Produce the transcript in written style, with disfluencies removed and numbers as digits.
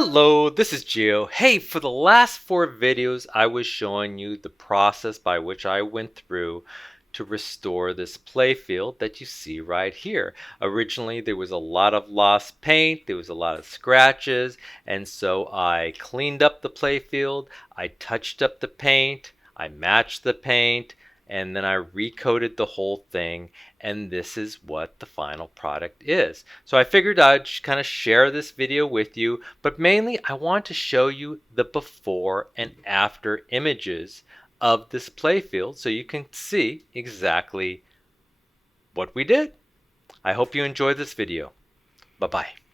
Hello, this is Gio. Hey, for the last 4 videos, I was showing you the process by which I went through to restore this playfield that you see right here. Originally, there was a lot of lost paint, there was a lot of scratches, and so I cleaned up the playfield, I touched up the paint, I matched the paint, and then I recoated the whole thing, and this is what the final product is. So I figured I'd kind of share this video with you, but mainly I want to show you the before and after images of this playfield so you can see exactly what we did. I hope you enjoyed this video. Bye-bye.